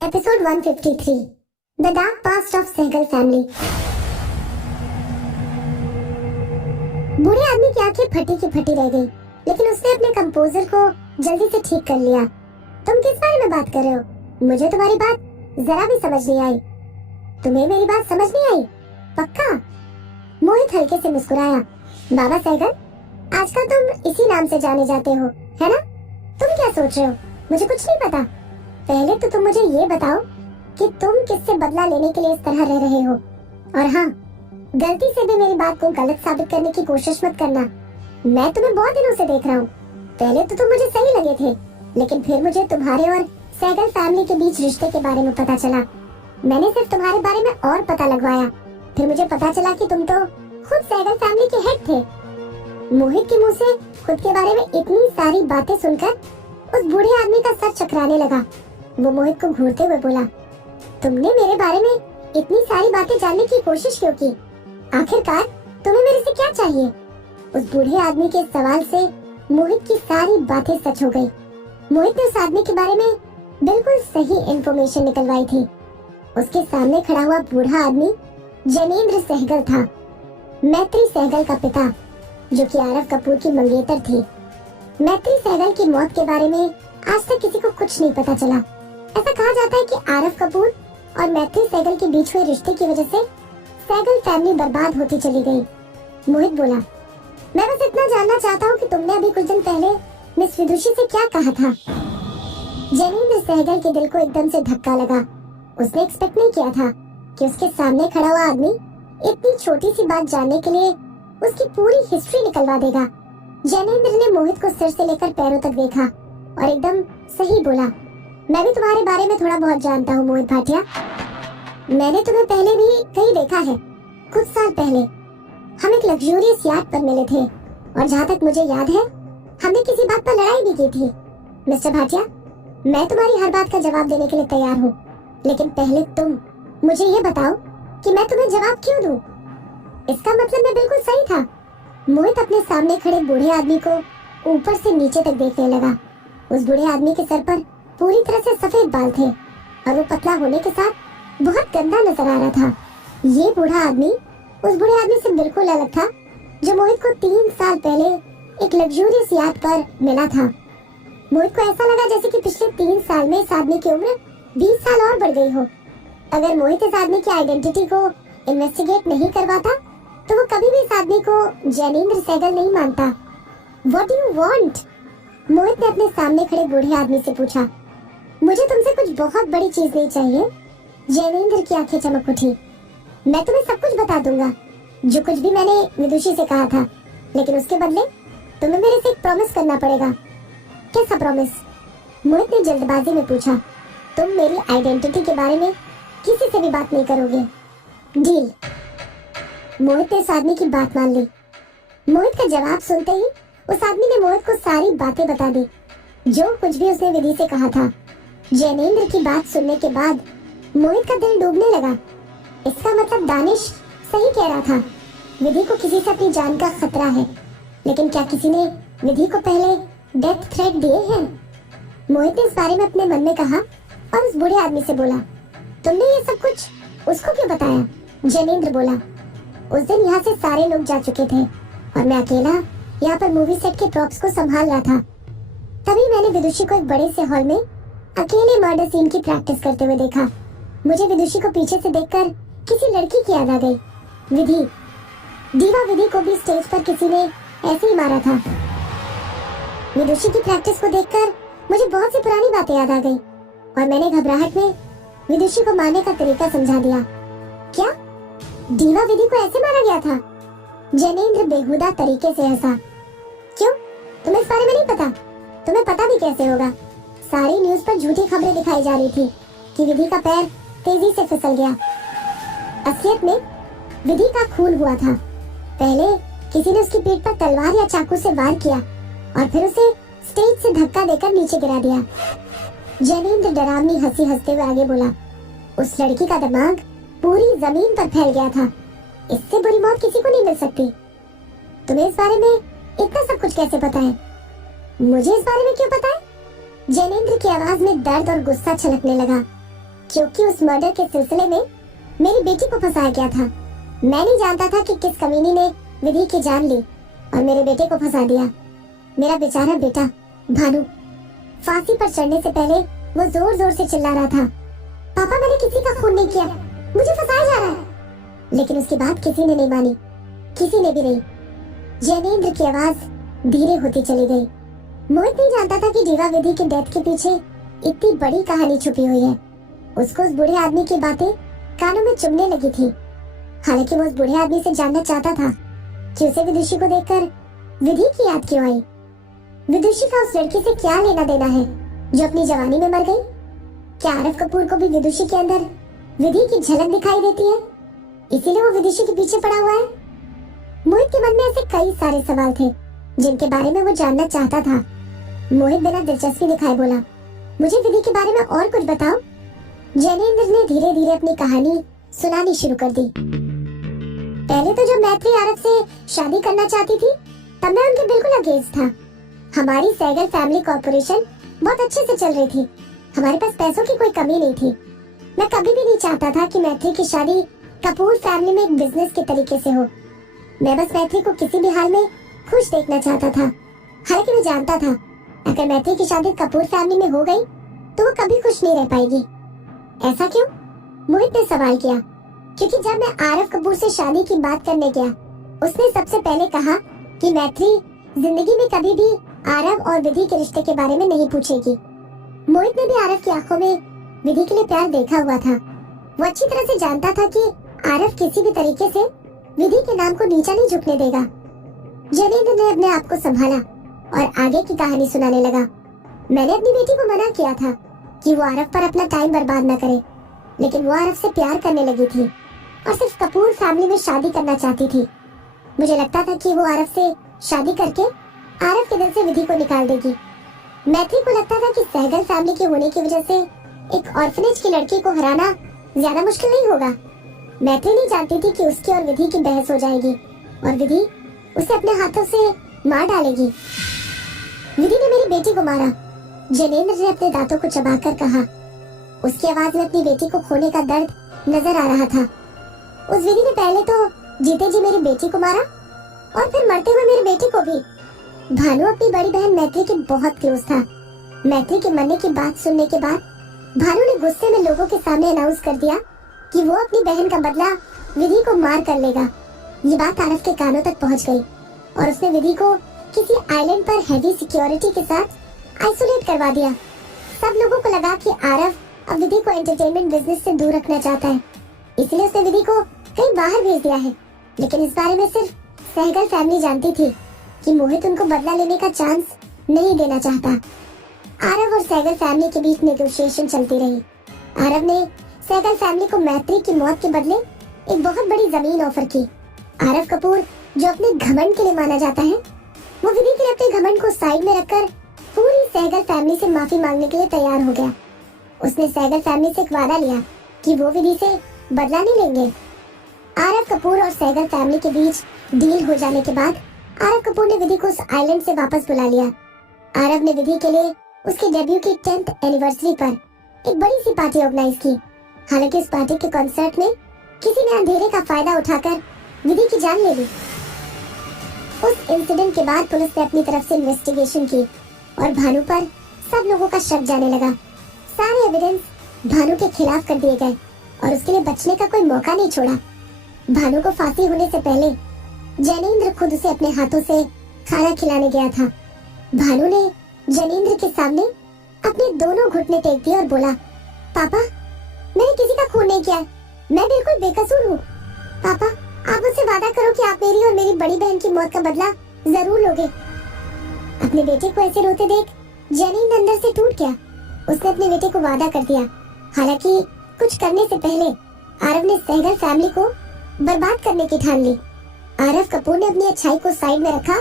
Episode 153 the dark past of Sehgal family. बूढ़े आदमी की आंखें फटी की फटी रह गई, लेकिन उसने अपने कंपोजर को जल्दी से ठीक कर लिया। तुम किस बारे में बात कर रहे हो? मुझे तुम्हारी बात जरा भी समझ नहीं आई। तुम्हें मेरी बात समझ नहीं आई? पक्का? मोहित हल्के से मुस्कुराया। बाबा सहगल, आजकल तुम इसी नाम से जाने जाते हो, है ना? तुम क्या सोच रहे हो? मुझे कुछ नहीं पता। पहले तो तुम मुझे ये बताओ कि तुम किससे बदला लेने के लिए इस तरह रह रहे हो। और हाँ, गलती से भी मेरी बात को गलत साबित करने की कोशिश मत करना। मैं तुम्हें बहुत दिनों से देख रहा हूँ। पहले तो तुम मुझे सही लगे थे, लेकिन फिर मुझे तुम्हारे और सहगल फैमिली के बीच रिश्ते के बारे में पता चला। मैंने सिर्फ तुम्हारे बारे में और पता लगवाया। फिर मुझे पता चला कि तुम तो खुद सहगल फैमिली के हेड थे। मोहित के मुँह से खुद के बारे में इतनी सारी बातें सुनकर उस बूढ़े आदमी का सर चकराने लगा। वो मोहित को घूरते हुए बोला, तुमने मेरे बारे में इतनी सारी बातें जानने की कोशिश क्यों की? आखिरकार तुम्हें मेरे से क्या चाहिए? उस बूढ़े आदमी के सवाल से मोहित की सारी बातें सच हो गई। मोहित ने उस आदमी के बारे में बिल्कुल सही इंफॉर्मेशन निकलवाई थी। उसके सामने खड़ा हुआ बूढ़ा आदमी जैनेंद्र सहगल था, मैत्री सहगल का पिता, जो कि आरव कपूर की मंगेतर थी। मैत्री सहगल की मौत के बारे में आज तक किसी को कुछ नहीं पता चला। ऐसा कहा जाता है कि आरव कपूर और मैत्री सहगल के बीच हुए रिश्ते की वजह से सहगल फैमिली बर्बाद होती चली गई। मोहित बोला, मैं बस इतना जानना चाहता हूँ कि तुमने अभी कुछ दिन पहले मिस विदुषी से क्या कहा था? जैनेंद्र सहगल के दिल को एकदम से धक्का लगा। उसने एक्सपेक्ट नहीं किया था कि उसके सामने खड़ा हुआ आदमी इतनी छोटी सी बात जानने के लिए उसकी पूरी हिस्ट्री निकलवा देगा। जैनेंद्र ने मोहित को सिर से लेकर पैरों तक देखा और एकदम सही बोला, मैं भी तुम्हारे बारे में थोड़ा बहुत जानता हूँ मोहित भाटिया। मैंने तुम्हें पहले भी कहीं देखा है। कुछ साल पहले हम एक लग्जूरियस याट पर मिले थे और जहाँ तक मुझे याद है हमने किसी बात पर लड़ाई भी की थी। मिस्टर भाटिया, मैं तुम्हारी हर बात का जवाब देने के लिए तैयार हूँ, लेकिन पहले तुम मुझे ये बताओ कि मैं तुम्हें जवाब क्यों दूँ? इसका मतलब मैं बिल्कुल सही था। मोहित अपने सामने खड़े बूढ़े आदमी को ऊपर से नीचे तक देखने लगा। उस बूढ़े आदमी के सर पर पूरी तरह से सफेद बाल थे और वो पतला होने के साथ बहुत गंदा नजर आ रहा था। ये बूढ़ा आदमी उस बूढ़े आदमी से बिल्कुल अलग था जो मोहित को 3 साल पहले एक लग्जूरियस याट पर मिला था। मोहित को ऐसा लगा जैसे कि पिछले 3 साल में इस आदमी की उम्र 20 साल और बढ़ गई हो। अगर मोहित इस आदमी की आइडेंटिटी को इन्वेस्टिगेट नहीं करवाता तो वो कभी भी इस आदमी को जैनेंद्र सहगल नहीं मानता। What do you want? मोहित ने अपने सामने खड़े बूढ़े आदमी से पूछा। मुझे तुमसे कुछ बहुत बड़ी चीज नहीं चाहिए। जैनेंद्र की आंखें चमक उठी। मैं तुम्हें सब कुछ बता दूंगा, जो कुछ भी मैंने विदुषी से कहा था, लेकिन उसके बदले तुम्हें मेरे से एक प्रॉमिस करना पड़ेगा। कैसा प्रॉमिस? मोहित ने जल्दबाजी में पूछा। तुम मेरी आइडेंटिटी के बारे में किसी से भी बात नहीं करोगे। डील? मोहित ने इस आदमी की बात मान ली। मोहित का जवाब सुनते ही उस आदमी ने मोहित को सारी बातें बता दी, जो कुछ भी उसने विधि से कहा था। जैनेंद्र की बात सुनने के बाद मोहित का दिल डूबने लगा। इसका मतलब दानिश सही कह रहा था, विधि को किसी से अपनी जान का खतरा है। लेकिन क्या किसी ने विधि को पहले डेथ थ्रेट दिए हैं? मोहित ने इस बारे में अपने मन में कहा और उस बूढ़े आदमी से बोला, तुमने ये सब कुछ उसको क्यों बताया? जैनेंद्र बोला, उस दिन यहाँ से सारे लोग जा चुके थे और मैं अकेला यहाँ पर मूवी सेट के प्रॉप्स को संभाल रहा था। तभी मैंने विदुषी को एक बड़े से हॉल में अकेले मर्डर सीन की प्रैक्टिस करते हुए देखा। मुझे विदुषी को पीछे से देखकर किसी लड़की की याद आ गई। विधि, दीवा विधि को भी स्टेज पर किसी ने ऐसे ही मारा था। विदुषी की प्रैक्टिस को देखकर मुझे बहुत सी पुरानी बातें याद आ गई और मैंने घबराहट में विदुषी को मारने का तरीका समझा दिया। क्या दीवा विधि को ऐसे मारा गया था? जैनेंद्र बेहुदा तरीके से हंसा। क्यों, तुम्हें इस बारे में नहीं पता? तुम्हें पता भी कैसे होगा? सारी न्यूज पर झूठी खबरें दिखाई जा रही थी कि विधि का पैर तेजी से फिसल गया। असलियत में विधि का खून हुआ था। पहले किसी ने उसकी पीठ पर तलवार या चाकू से वार किया और फिर उसे स्टेज से धक्का देकर नीचे गिरा दिया। जैनेंद्र डरावनी हंसी हंसते हुए आगे बोला, उस लड़की का दिमाग पूरी जमीन पर फैल गया था। इससे बुरी मौत किसी को नहीं मिल सकती। तुम्हें इस बारे में इतना सब कुछ कैसे पता है? मुझे इस बारे में क्यों पता है? जैनेंद्र की आवाज में दर्द और गुस्सा छलकने लगा। क्योंकि उस मर्डर के सिलसिले में मेरी बेटी को फंसाया गया था। मैं नहीं जानता था कि किस कमीनी ने विधि की जान ली और मेरे बेटे को फंसा दिया। मेरा बेचारा बेटा भानु फांसी पर चढ़ने से पहले वो जोर जोर से चिल्ला रहा था, पापा मैंने किसी का खून नहीं किया, मुझे फंसाया जा रहा है। लेकिन उसकी बात किसी ने नहीं मानी, किसी ने भी नहीं। जैनेंद्र की आवाज धीरे होती चली गई। मोहित नहीं जानता था कि डीवा विधि की डेथ के पीछे इतनी बड़ी कहानी छुपी हुई है। उसको उस बूढ़े आदमी की बातें कानों में चुभने लगी थी। हालांकि वो उस बूढ़े आदमी से जानना चाहता था कि उसे विदुषी को देखकर विधि की याद क्यों आई। विदुषी का उस लड़की से क्या लेना देना है जो अपनी जवानी में मर गई। क्या आरव कपूर को भी विदुषी के अंदर विधि की झलक दिखाई देती है, इसीलिए वो विदुषी के पीछे पड़ा हुआ है। मोहित के मन में ऐसे कई सारे सवाल थे जिनके बारे में वो जानना चाहता था। मोहित बिना दिलचस्पी दिखाए बोला, मुझे विधि के बारे में और कुछ बताओ। जैनेंद्र ने धीरे धीरे अपनी कहानी सुनानी शुरू कर दी। पहले तो जब मैत्री आरव से शादी करना चाहती थी तब मैं उनके बिल्कुल अगेंस्ट था। हमारी सहगल फैमिली कॉर्पोरेशन बहुत अच्छे से चल रही थी, हमारे पास पैसों की कोई कमी नहीं थी। मैं कभी भी नहीं चाहता था कि मैत्री की शादी कपूर फैमिली में एक बिजनेस के तरीके से हो। मैं बस मैत्री को किसी भी हाल में खुश देखना चाहता था। हालांकि मैं जानता था अगर मैत्री की शादी कपूर फैमिली में हो गई तो वो कभी खुश नहीं रह पाएगी। ऐसा क्यों? मोहित ने सवाल किया। क्योंकि जब मैं आरव कपूर से शादी की बात करने गया उसने सबसे पहले कहा कि मैत्री जिंदगी में कभी भी आरव और विधि के रिश्ते के बारे में नहीं पूछेगी। मोहित ने भी आरव की आंखों में विधि के लिए प्यार देखा हुआ था। वो अच्छी तरह से जानता था कि आरव किसी भी तरीके से विधि के नाम को नीचा नहीं झुकने देगा। जैनेंद्र ने अपने आप को संभाला और आगे की कहानी सुनाने लगा। मैंने अपनी बेटी को मना किया था कि वो आरव पर अपना टाइम बर्बाद न करे, लेकिन वो आरव से प्यार करने लगी थी और सिर्फ कपूर फैमिली में शादी करना चाहती थी। मुझे लगता था कि वो आरव से शादी करके आरव के दिल से विधि को निकाल देगी। मैत्री को लगता था कि सहगल फैमिली के होने की वजह से एक ऑर्फनेज की लड़की को हराना ज्यादा मुश्किल नहीं होगा। मैत्री नहीं जानती थी कि उसकी और विधि की बहस हो जाएगी और विधि उसे अपने हाथों से मार डालेगी। विधि ने मेरी बेटी को मारा, जैनेंद्र ने अपने दांतों को चबाकर कहा। उसकी आवाज में अपनी बेटी को खोने का दर्द नजर आ रहा था। उस विधि ने पहले तो जीते जी मेरी बेटी को मारा और फिर मरते हुए मेरी बेटी को भी। भानु अपनी बड़ी बहन मैत्री के बहुत क्लोज था। मैत्री के मरने की बात सुनने के बाद भानु ने गुस्से में लोगों के सामने अनाउंस कर दिया कि वो अपनी बहन का बदला विधि को मार कर लेगा। ये बात आरव के कानों तक पहुंच गई और उसने विधि को किसी आइलैंड पर हैवी सिक्योरिटी के साथ आइसोलेट करवा दिया। सब लोगों को लगा कि आरव अब विधि को एंटरटेनमेंट बिजनेस से दूर रखना चाहता है, इसलिए उसने विधि को कहीं बाहर भेज दिया है। लेकिन इस बारे में सिर्फ सहगल फैमिली जानती थी कि मोहित उनको बदला लेने का चांस नहीं देना चाहता। आरव और सहगल फैमिली के बीच नेगोशिएशन चलती रही। आरव ने सहगल फैमिली को मैत्री की मौत के बदले एक बहुत बड़ी जमीन ऑफर की। आरव कपूर जो अपने घमंड के लिए माना जाता है, वो विधि के लिए अपने घमंड को साइड में रखकर पूरी सहगल फैमिली से माफी मांगने के लिए तैयार हो गया। उसने सहगल फैमिली से एक वादा लिया कि वो विधि से बदला नहीं लेंगे। आरव कपूर और सहगल फैमिली के बीच डील हो जाने के बाद आरव कपूर ने विधि को उस आइलैंड से वापस बुला लिया। आरव ने विधि के लिए उसके डेब्यू की 10th एनिवर्सरी पर एक बड़ी सी पार्टी ऑर्गेनाइज की। हालांकि उस पार्टी के कॉन्सर्ट में किसी ने अंधेरे का फायदा उठाकर विधि की जान ले ली। उस इंसिडेंट के बाद पुलिस ने अपनी तरफ से इन्वेस्टिगेशन की और भानु पर सब लोगों का शक जाने लगा। सारे एविडेंस भानु के खिलाफ कर दिए गए और उसके लिए बचने का कोई मौका नहीं छोड़ा। भानु को फांसी होने से पहले जैनेंद्र खुद उसे अपने हाथों से खाना खिलाने गया था। भानु ने जैनेंद्र के सामने अपने दोनों घुटने टेक दिए और बोला, पापा मैंने किसी का खून नहीं किया, मैं बिल्कुल बेकसूर हूँ। पापा आप मुझसे वादा करो कि आप मेरी और मेरी बड़ी बहन की मौत का बदला जरूर लोगे। अपने बेटे को ऐसे रोते देख जैनेंद्र अंदर से टूट गया। उसने अपने बेटे को वादा कर दिया। हालांकि कुछ करने से पहले आरव ने सहगल फैमिली को बर्बाद करने की ठान ली। आरव कपूर ने अपनी अच्छाई को साइड में रखा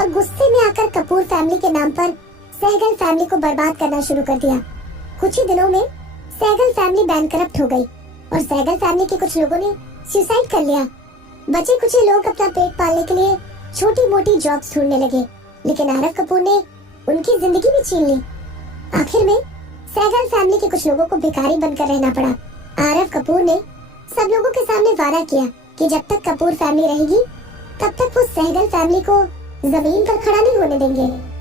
और गुस्से में आकर कपूर फैमिली के नाम पर सहगल फैमिली को बर्बाद करना शुरू कर दिया। कुछ ही दिनों में सहगल फैमिली बैंकरप्ट हो गई और सहगल फैमिली के कुछ लोगों ने सुसाइड कर लिया। बचे कुछ लोग अपना पेट पालने के लिए छोटी मोटी जॉब्स ढूंढने लगे, लेकिन आरव कपूर ने उनकी जिंदगी भी छीन ली। आखिर में सहगल फैमिली के कुछ लोगों को भिखारी बनकर रहना पड़ा। आरव कपूर ने सब लोगों के सामने वादा किया कि जब तक कपूर फैमिली रहेगी तब तक वो सहगल फैमिली को जमीन पर खड़ा नहीं होने देंगे।